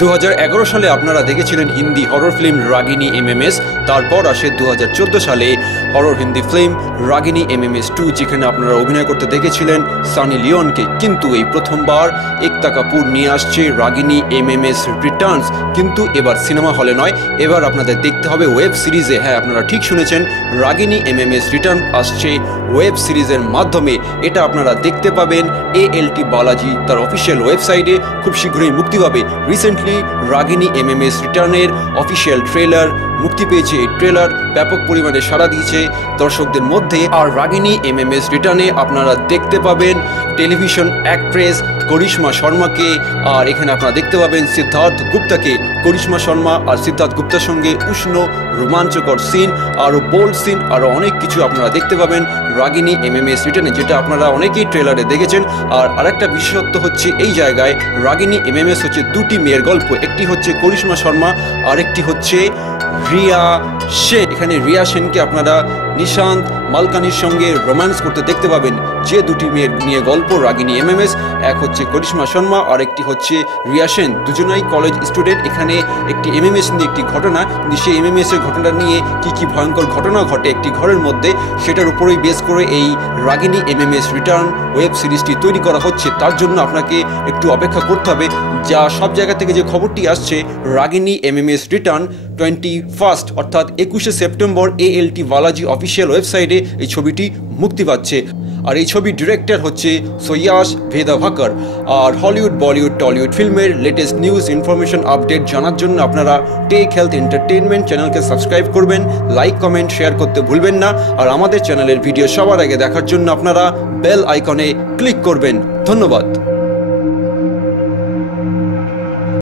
2011 সালে আপনারা দেখেছিলেন হিন্দি হরর ফিল্ম রাগিনী এমএমএস। তারপর আসে 2014 সালে হরর হিন্দি ফিল্ম রাগিনী এমএমএস 2, যেখানে আপনারা অভিনয় করতে দেখেছিলেন সানি লিওনকে। কিন্তু এই প্রথমবার একতা কাপুর নিয়ে আসছে রাগিনী এমএমএস রিটার্নস, কিন্তু এবার সিনেমা হলে নয়, এবার আপনাদের দেখতে হবে ওয়েব সিরিজে। হ্যাঁ, আপনারা ঠিক শুনেছেন, রাগিনী এমএমএস রিটার্ন আসছে ওয়েব সিরিজের মাধ্যমে। এটা আপনারা দেখতে পাবেন ALT বালাজি তার অফিসিয়াল ওয়েবসাইটে, খুব শীঘ্রই মুক্তি পাবে। রিসেন্টলি রাগিনী এমএমএস রিটার্নের অফিসিয়াল ট্রেলার মুক্তি পেয়েছে। এই ট্রেলার ব্যাপক পরিমাণে সাড়া দিয়েছে দর্শকদের মধ্যে। আর রাগিনী এমএমএস রিটার্নে আপনারা দেখতে পাবেন টেলিভিশন অ্যাক্ট্রেস করিশ্মা শর্মাকে, আর এখানে আপনারা দেখতে পাবেন সিদ্ধার্থ গুপ্তাকে। করিশ্মা শর্মা আর সিদ্ধার্থ গুপ্তার সঙ্গে উষ্ণ রোমাঞ্চকর সিন, আরও বোল্ড সিন, আরও অনেক কিছু আপনারা দেখতে পাবেন রাগিনী এমএমএস রিটার্নে, যেটা আপনারা অনেকেই ট্রেলারে দেখেছেন। আর আরেকটা বিশেষত্ব হচ্ছে এই জায়গায় রাগিনী এমএমএস হচ্ছে দুটি মেয়ের গল্প, একটি হচ্ছে করিশ্মা শর্মা, আরেকটি হচ্ছে রিয়া সেন। এখানে রিয়া সেনকে আপনারা নিশান্ত মালকানির সঙ্গে রোম্যান্স করতে দেখতে পাবেন। যে দুটি মেয়ের নিয়ে গল্প রাগিনী এমএমএস, এক হচ্ছে করিশ্মা শর্মা আর একটি হচ্ছে রিয়া সেন, দুজনেই কলেজ স্টুডেন্ট। এখানে একটি এমএমএস নিয়ে একটি ঘটনা, কিন্তু সেই এমএমএস এর ঘটনা নিয়ে কি ভয়ঙ্কর ঘটনা ঘটে একটি ঘরের মধ্যে, সেটার উপরেই বেস করে এই রাগিনী এমএমএস রিটার্ন ওয়েব সিরিজটি তৈরি করা হচ্ছে। তার জন্য আপনাকে একটু অপেক্ষা করতে হবে। যা সব জায়গা থেকে যে খবরটি আসছে, রাগিনী এমএমএস রিটার্ন 21 অর্থাৎ 21শে সেপ্টেম্বর ALT বালাজি অফিসিয়াল ওয়েবসাইটে এই ছবিটি মুক্তি পাচ্ছে। আর এই ছবির ডিরেক্টর হচ্ছে সৈয়াস ভেদাভাকর। আর হলিউড, বলিউড, টলিউড ফিল্মের লেটেস্ট নিউজ, ইনফরমেশন, আপডেট জানার জন্য আপনারা টেক হেলথ এন্টারটেনমেন্ট চ্যানেলকে সাবস্ক্রাইব করবেন, লাইক, কমেন্ট, শেয়ার করতে ভুলবেন না। আর আমাদের চ্যানেলের ভিডিও সবার আগে দেখার জন্য আপনারা বেল আইকনে ক্লিক করবেন। ধন্যবাদ।